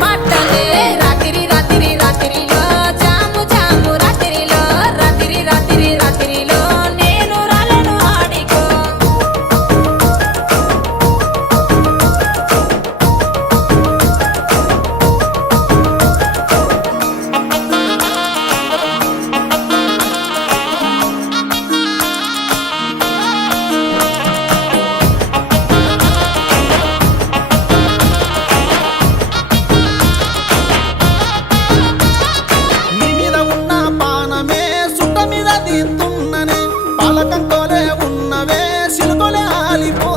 పట్టలే రాత్రి రాత్రి రాత్రిలో జాము జాము రాత్రిలో రాత్రి రాత్రి రాత్రిలో నేను రాలను ఆడికో నీ మీద ఉన్న పానమే సుట్ట మీద తీస్తున్ననే పాలకంతోలే ఉన్నవే సిలుకొలే ఆలిపో